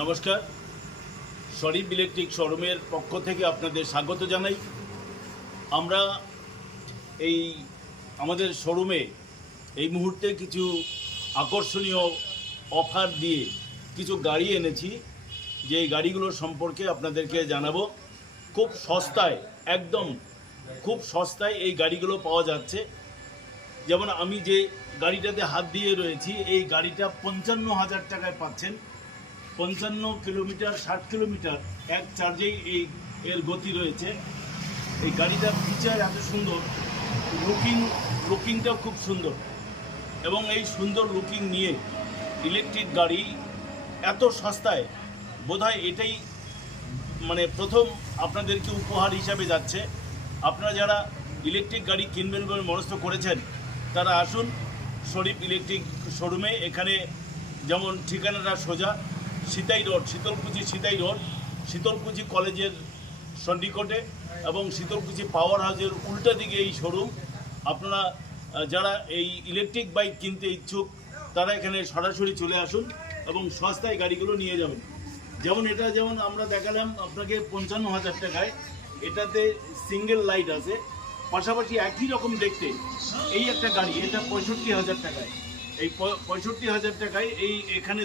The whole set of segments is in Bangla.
নমস্কার। শরীফ ইলেকট্রিক শোরুমের পক্ষ থেকে আপনাদের স্বাগত জানাই। আমরা এই আমাদের শোরুমে এই মুহূর্তে কিছু আকর্ষণীয় অফার দিয়ে কিছু গাড়ি এনেছি। যে এই গাড়িগুলোর সম্পর্কে আপনাদেরকে জানাব। খুব সস্তায়, একদম খুব সস্তায় এই গাড়িগুলো পাওয়া যাচ্ছে। যেমন আমি যে গাড়িটাতে হাত দিয়ে রয়েছি, এই গাড়িটা পঞ্চান্ন হাজার টাকায় পাচ্ছেন। পঞ্চান্ন কিলোমিটার, ষাট কিলোমিটার এক চার্জেই এই এর গতি রয়েছে। এই গাড়িটার ফিচার এত সুন্দর লুকিং লুকিংটাও খুব সুন্দর। এবং এই সুন্দর লুকিং নিয়ে ইলেকট্রিক গাড়ি এত সস্তায়, বোধহয় এটাই মানে প্রথম আপনাদেরকে উপহার হিসাবে যাচ্ছে। আপনারা যারা ইলেকট্রিক গাড়ি কিনবেন বলে মনস্থ করেছেন, তারা আসুন শরীফ ইলেকট্রিক শোরুমে এখানে যেমন ঠিকানাটা সোজা সিতাই রোড, শীতলকুচি সিতাই রোড, শীতলকুচি কলেজের সন্নিকটে এবং শীতলকুচি পাওয়ার হাউসের উল্টা দিকে এই শোরুম আপনারা যারা এই ইলেকট্রিক বাইক কিনতে ইচ্ছুক, তারা এখানে সরাসরি চলে আসুন এবং সস্তায় গাড়িগুলো নিয়ে যাবেন। যেমন এটা যেমন আমরা দেখালাম আপনাকে পঞ্চান্ন হাজার টাকায়, এটাতে সিঙ্গেল লাইট আছে। পাশাপাশি একই রকম দেখতে এই একটা গাড়ি, এটা পঁয়ষট্টি হাজার টাকায়। এই পঁয়ষট্টি হাজার টাকায় এই এখানে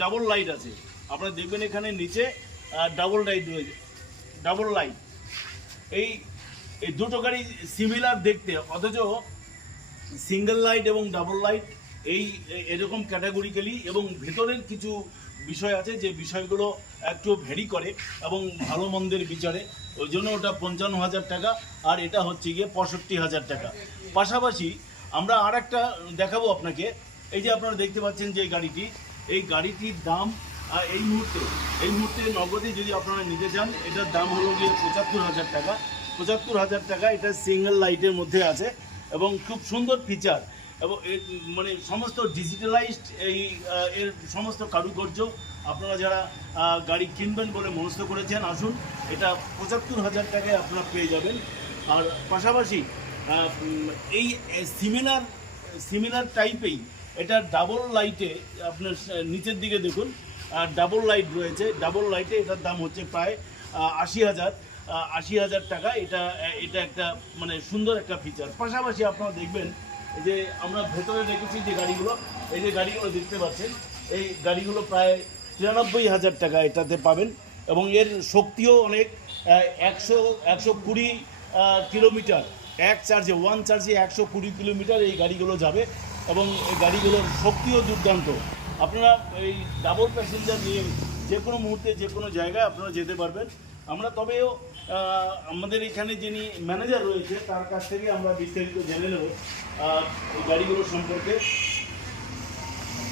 ডাবল লাইট আছে। আপনারা দেখবেন এখানে নিচে ডাবল লাইট রয়েছে। ডাবল লাইট এই এই দুটো গাড়ি সিমিলার দেখতে, অথচ সিঙ্গেল লাইট এবং ডাবল লাইট এই এরকম ক্যাটাগরিক্যালি এবং ভেতরের কিছু বিষয় আছে যে বিষয়গুলো একটু ভ্যারি করে এবং ভালো মন্দের বিচারে। ওই জন্য ওটা পঞ্চান্ন হাজার টাকা, আর এটা হচ্ছে গিয়ে পঁয়ষট্টি হাজার টাকা। পাশাপাশি আমরা আর একটা দেখাবো আপনাকে। এই যে আপনারা দেখতে পাচ্ছেন যে গাড়িটি এই গাড়িটির দাম এই মুহূর্তে এই মুহূর্তে নগদে যদি আপনারা নিতে চান, এটার দাম হলো গিয়ে পঁচাত্তর হাজার টাকা। পঁচাত্তর হাজার টাকা এটা সিঙ্গেল লাইটের মধ্যে আছে এবং খুব সুন্দর ফিচার এবং এর মানে সমস্ত ডিজিটালাইজড এই এর সমস্ত কারুকার্য আপনারা যারা গাড়ি কিনবেন বলে মনস্থ করেছেন, আসুন, এটা পঁচাত্তর হাজার টাকায় আপনারা পেয়ে যাবেন। আর পাশাপাশি এই সিমিলার সিমিলার টাইপেই এটা ডাবল লাইটে আপনার নিচের দিকে দেখুন, আর ডাবল লাইট রয়েছে। ডাবল লাইটে এটার দাম হচ্ছে প্রায় আশি হাজার আশি হাজার টাকা। এটা এটা একটা মানে সুন্দর একটা ফিচার পাশাপাশি আপনারা দেখবেন যে আমরা ভেতরে রেখেছি যে গাড়িগুলো, এই যে গাড়িগুলো দেখতে পাচ্ছেন, এই গাড়িগুলো প্রায় তিরানব্বই হাজার টাকা এটাতে পাবেন এবং এর শক্তিও অনেক একশো একশো কুড়ি কিলোমিটার। এক চার্জে ওয়ান চার্জে একশো কুড়ি কিলোমিটার এই গাড়িগুলো যাবে এবং এই গাড়িগুলোর শক্তিও দুর্দান্ত। আপনারা এই ডাবল প্যাসেঞ্জার নিয়ে যে কোনো মুহূর্তে, যে কোনো জায়গায় আপনারা যেতে পারবেন। আমরা তবেও আমাদের এখানে যিনি ম্যানেজার রয়েছে, তার কাছ থেকে আমরা বিস্তারিত জেনে নেব এই গাড়িগুলো সম্পর্কে।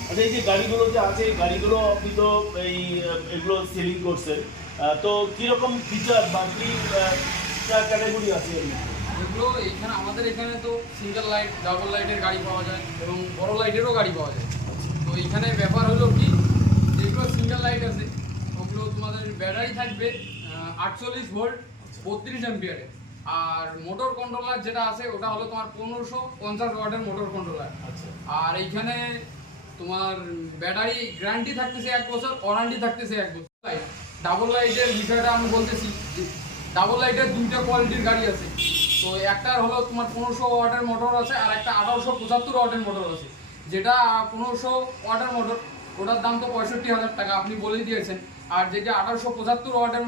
আচ্ছা এই যে গাড়িগুলো যে আছে, এই গাড়িগুলো আপনি তো এই এগুলো সেলিং করছেন। তো কীরকম ফিচার বা কী ক্যাটাগরি আছে এর মধ্যে? এগুলো এখানে আমাদের এখানে তো সিঙ্গেল লাইট ডাবল লাইটের গাড়ি পাওয়া যায় এবং বড় লাইটেরও গাড়ি পাওয়া যায়। তো এখানে ব্যাপার হলো কি যেগুলো সিঙ্গেল লাইট আছে ওগুলো তোমাদের ব্যাটারি থাকবে আটচল্লিশ ভোল্ট বত্রিশ অ্যাম্পিয়ারে আর মোটর কন্ট্রোলার যেটা আছে ওটা হলো তোমার পনেরোশো পঞ্চাশ ওয়াটের মোটর কন্ট্রোলার আচ্ছা। আর এইখানে তোমার ব্যাটারি গ্যারান্টি থাকতেছে এক বছর ওয়ারান্টি থাকতেছে এক বছর। ডাবল লাইটের বিষয়টা আমি বলতেছি ডাবল লাইটের দুইটা কোয়ালিটির গাড়ি আছে। তো একটার হলো তোমার পনেরোশো ওয়াটের মোটর আছে, আর একটা আঠারোশো পঁচাত্তর ওয়াটের মোটর আছে। যেটা পনেরোশো ওয়াটের মোটর ওটার দাম তো পঁয়ষট্টি হাজার টাকা, আপনি বলেই দিয়েছেন। আর যেটা আঠারোশো পঁচাত্তর ওয়াটের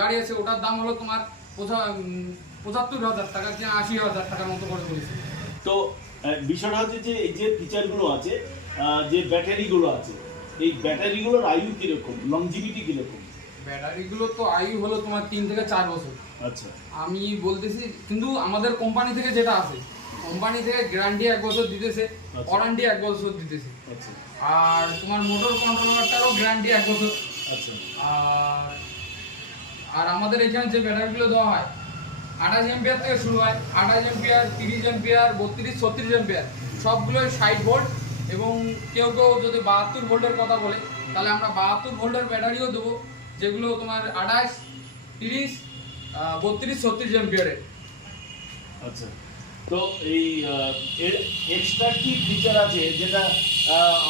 গাড়ি আছে, ওটার দাম হলো তোমার পঁচাত্তর হাজার টাকা যে আশি হাজার টাকার মতো করে বলেছে। তো বিষয়টা হচ্ছে যে, এই যে ফিচারগুলো আছে যে ব্যাটারিগুলো আছে, এই ব্যাটারিগুলোর আয়ু কীরকম লংজিভিটি কীরকম? ব্যাটারিগুলো তো আয়ু হলো তোমার তিন থেকে চার বছর। আচ্ছা। আমি বলতেছি কিন্তু আমাদের কোম্পানি থেকে যেটা আছে কোম্পানি থেকে গ্যারান্টি এক বছর দিতেছে আচ্ছা। ওয়ারেন্টি এক বছর দিতেছে। আচ্ছা। আর তোমার মোটর কন্ট্রোলারটারও গ্যারান্টি এক বছর। আচ্ছা। আর আর আমাদের এখানে যে ব্যাটারিগুলো দেওয়া হয় আঠাশ এম্পিয়ার থেকে শুরু হয় আঠাশ এম্পিয়ার তিরিশ এম্পিয়ার বত্রিশ ছত্রিশ এম্পিয়ার সবগুলোই ষাট ভোল্ট এবং কেউ কেউ যদি বাহাত্তর ভোল্টের কথা বলে তাহলে আমরা বাহাত্তর ভোল্টের ব্যাটারিও দেবো। যেগুলো তোমার আঠাশ, তিরিশ বত্রিশ, ছত্রিশ এম্পিয়ারের আচ্ছা। তো এই এক্সট্রা কি ফিচার আছে যেটা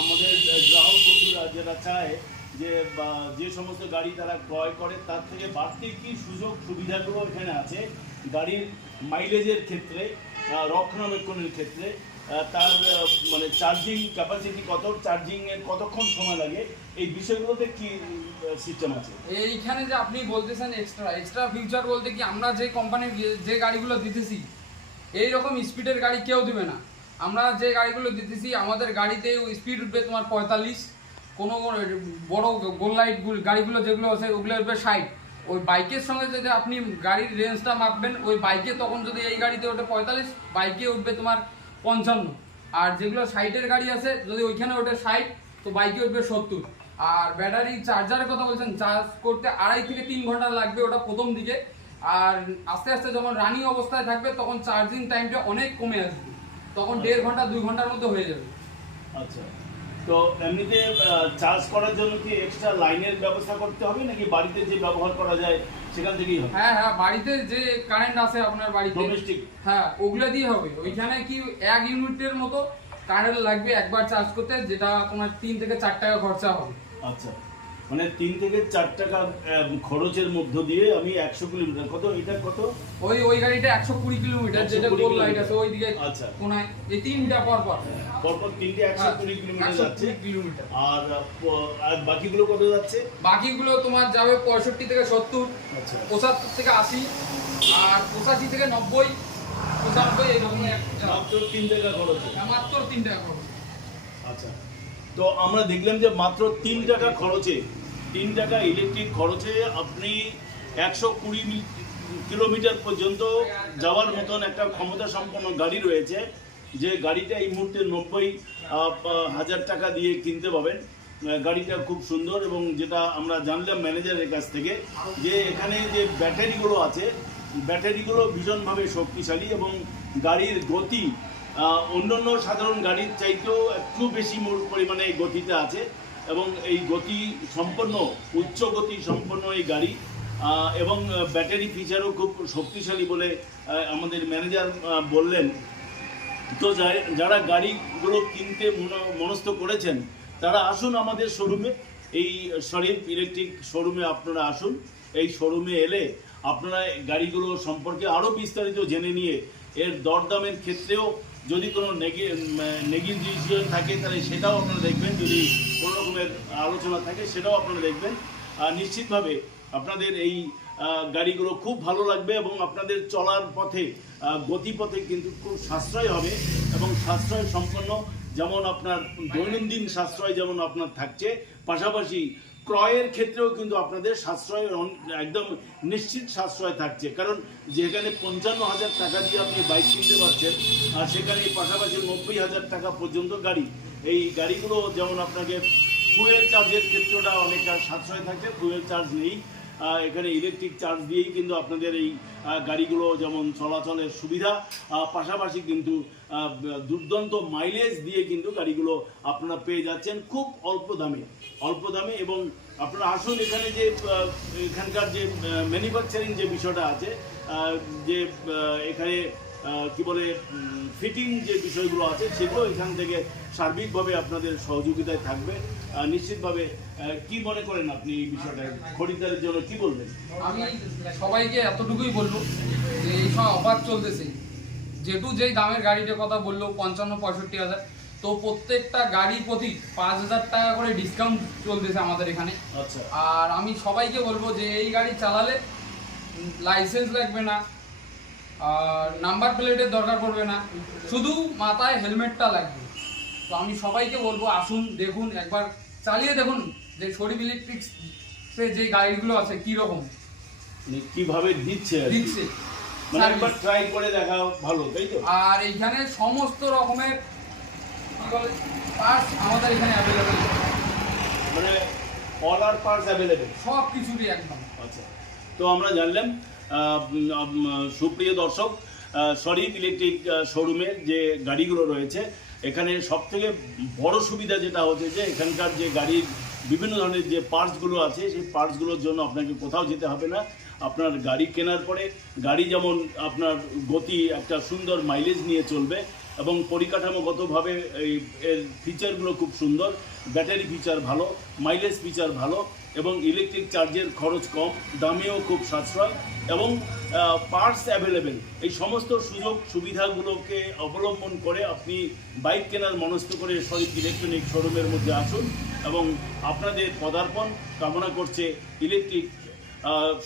আমাদের গ্রাহক বন্ধুরা যেটা চায় যে যে সমস্ত গাড়ি তারা ক্রয় করে, তার থেকে বাড়তি কি সুযোগ সুবিধাগুলো এখানে আছে গাড়ির মাইলেজের ক্ষেত্রে রক্ষণাবেক্ষণের ক্ষেত্রে? তার মানে চার্জিং ক্যাপাসিটি কত চার্জিংয়ের কতক্ষণ সময় লাগে, এই বিষয়গুলোতে কি সিস্টেম আছে? এইখানে যে আপনি বলতেছেন এক্সট্রা এক্সট্রা ফিউচার বলতে কি আমরা যে কোম্পানির যে গাড়িগুলো দিতেছি এই রকম স্পিডের গাড়ি কেউ দিবে না। আমরা যে গাড়িগুলো দিতেছি, আমাদের গাড়িতে স্পিড উঠবে তোমার পঁয়তাল্লিশ, কোনো বড় গোল লাইট গাড়িগুলো যেগুলো আছে, ওগুলো উঠবে ষাট। ওই বাইকের সঙ্গে যদি আপনি গাড়ির রেঞ্জটা মাপবেন, ওই বাইকে তখন যদি এই গাড়িতে ওঠে পঁয়তাল্লিশ বাইকে উঠবে তোমার পঞ্চান্ন। আর যেগুলো সাইটের গাড়ি আছে যদি ওইখানে ওঠে ষাট তো বাইকে উঠবে সত্তর। আর ব্যাটারি চার্জারের কথা বলছেন চার্জ করতে আড়াই থেকে তিন ঘণ্টা লাগবে ওটা প্রথম দিকে। আর আস্তে আস্তে যখন রানিং অবস্থায় থাকবে তখন চার্জিং টাইমটা অনেক কমে আসবে। তখন দেড় ঘণ্টা দুই ঘণ্টার মধ্যে হয়ে যাবে। আচ্ছা। তো এমনিতে চার্জ করার জন্য কি এক্সট্রা লাইনের ব্যবস্থা করতে হবে নাকি বাড়িতে যে ব্যবহার করা যায় সেখান থেকেই হবে? হ্যাঁ হ্যাঁ বাড়িতে যে কারেন্ট আসে আপনার বাড়িতে ডোমেস্টিক হ্যাঁ ওগুলা দিয়ে হবে। ওইখানে কি এক ইউনিটের মতো কারেন্ট লাগবে একবার চার্জ করতে যেটা তোমার তিন থেকে চার টাকা খরচা হবে। আচ্ছা। মানে তিন থেকে চার টাকা খরচের মধ্য দিয়ে আমি একশো কিলোমিটার কত এটা কত? ওই ওই গাড়িটা একশো কুড়ি কিলোমিটার যেটা লাইট আছে ওই দিকে আচ্ছা। কোনায় এই তিনটা পর পর পরপর তিনটে একশো কুড়ি কিলোমিটার যাচ্ছে। কিলোমিটার। আর আর বাকিগুলো কত যাচ্ছে? বাকিগুলো তোমার যাবে পঁয়ষট্টি থেকে সত্তর আচ্ছা। পঁচাত্তর থেকে আশি আর পঁচাশি থেকে নব্বই পঁচানব্বই এইরকম একটা মাত্র তিন টাকা খরচ। মাত্র তিন টাকা খরচ। আচ্ছা। তো আমরা দেখলাম যে মাত্র তিন টাকা খরচে তিন টাকা ইলেকট্রিক খরচে আপনি একশো কুড়ি কিলোমিটার পর্যন্ত যাওয়ার মতন একটা ক্ষমতা সম্পন্ন গাড়ি রয়েছে, যে গাড়িটা এই মুহূর্তে নব্বই হাজার টাকা দিয়ে কিনতে পাবেন। গাড়িটা খুব সুন্দর এবং যেটা আমরা জানলাম ম্যানেজারের কাছ থেকে যে এখানে যে ব্যাটারিগুলো আছে, ব্যাটারিগুলো ভীষণভাবে শক্তিশালী এবং গাড়ির গতি অন্যান্য সাধারণ গাড়ির চাইতেও একটু বেশি পরিমাণে গতিতে আছে। এবং এই গতি সম্পন্ন, উচ্চ গতি সম্পন্ন এই গাড়ি এবং ব্যাটারি ফিচারও খুব শক্তিশালী বলে আমাদের ম্যানেজার বললেন। তো যারা গাড়িগুলো কিনতে মন- মনস্থ করেছেন, তারা আসুন আমাদের শোরুমে এই শরীফ ইলেকট্রিক শোরুমে আপনারা আসুন। এই শোরুমে এলে আপনারা গাড়িগুলো সম্পর্কে আরও বিস্তারিত জেনে নিয়ে, এর দরদামের ক্ষেত্রেও যদি কোনো নেগিজিশন থাকে, তাহলে সেটাও আপনারা দেখবেন। যদি কোনো রকমের আলোচনা থাকে, সেটাও আপনারা দেখবেন। নিশ্চিতভাবে আপনাদের এই গাড়িগুলো খুব ভালো লাগবে এবং আপনাদের চলার পথে গতিপথে কিন্তু খুব সাশ্রয় হবে এবং সাশ্রয় সম্পন্ন যেমন আপনার দৈনন্দিন সাশ্রয় যেমন আপনার থাকছে, পাশাপাশি ক্রয়ের ক্ষেত্রেও কিন্তু আপনাদের সাশ্রয় একদম নিশ্চিত সাশ্রয় থাকছে। কারণ যেখানে পঞ্চান্ন হাজার টাকা দিয়ে আপনি বাইক কিনতে পারছেন, আর সেখানে পাশাপাশি নব্বই হাজার টাকা পর্যন্ত গাড়ি। এই গাড়িগুলো যেমন আপনাকে ফুয়েল চার্জের ক্ষেত্রটা অনেকটা সাশ্রয় থাকে ফুয়েল চার্জ নেই। এখানে ইলেকট্রিক চার্জ দিয়েই কিন্তু আপনাদের এই গাড়িগুলো যেমন চলাচলের সুবিধা পাশাপাশি কিন্তু দুর্দান্ত মাইলেজ দিয়ে কিন্তু গাড়িগুলো আপনারা পেয়ে যাচ্ছেন খুব অল্প দামে। অল্প দামে এবং আপনারা আসুন এখানে যে এখানকার যে ম্যানুফ্যাকচারিং যে বিষয়টা আছে যে এখানে কি বলে ফিটিং যে বিষয়গুলো আছে সেগুলো এখান থেকে সার্বিকভাবে আপনাদের সহযোগিতায় থাকবে। নিশ্চিতভাবে কি মনে করেন আপনি এই বিষয়টা? খরিদ্দারের জন্য কি বলবেন? আমি সবাইকে এতটুকুই বলব যে এই সময় অফার চলতেছে। যেটু যেই দামের গাড়িটার কথা বলল পঞ্চান্ন পঁয়ষট্টি হাজার তো প্রত্যেকটা গাড়ি প্রতি পাঁচ হাজার টাকা করে ডিসকাউন্ট চলতেছে আমাদের এখানে। আচ্ছা। আর আমি সবাইকে বলব যে এই গাড়ি চালালে লাইসেন্স লাগবে না আর নাম্বার প্লেটের দরকার পড়বে না। শুধু মাথায় হেলমেটটা লাগবে। তো আমি সবাইকে বলব আসুন দেখুন একবার চালিয়ে দেখুন যে শরীফ ইলেকট্রিক্স যে গাড়িগুলো আছে কীরকম। মানে কীভাবে দিচ্ছে দিচ্ছে। মানে একবার ট্রাই করে দেখা ভালো তাই তো? আর এইখানে সমস্ত রকমের পার্টস আমাদের এখানে অ্যাভেলেবেল মানে অল আর পার্টস অ্যাভেলেবেল সব কিছুরই একদম। আচ্ছা। তো আমরা জানলাম সুপ্রিয় দর্শক শরীফ ইলেকট্রিক শোরুমের যে গাড়িগুলো রয়েছে, এখানে সব থেকে বড় সুবিধা যেটা হচ্ছে যে, এখানকার যে গাড়ির বিভিন্ন ধরনের যে পার্টসগুলো আছে, সেই পার্টসগুলোর জন্য আপনাকে কোথাও যেতে হবে না। আপনার গাড়ি কেনার পরে গাড়ি যেমন আপনার গতি, একটা সুন্দর মাইলেজ নিয়ে চলবে এবং পরিকাঠামোগতভাবে এই, এর ফিচারগুলো খুব সুন্দর ব্যাটারি ফিচার ভালো মাইলেজ ফিচার ভালো এবং ইলেকট্রিক চার্জের খরচ কম, দামেও খুব সাশ্রয় এবং পার্টস অ্যাভেলেবেল এই সমস্ত সুযোগ সুবিধাগুলোকে অবলম্বন করে আপনি বাইক কেনার মনস্থ করে শরীর ইলেকট্রনিক শোরুমের মধ্যে আসুন এবং আপনাদের পদার্পণ কামনা করছে ইলেকট্রিক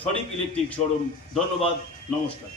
শরীফ ইলেকট্রিক শোরুম ধন্যবাদ, নমস্কার।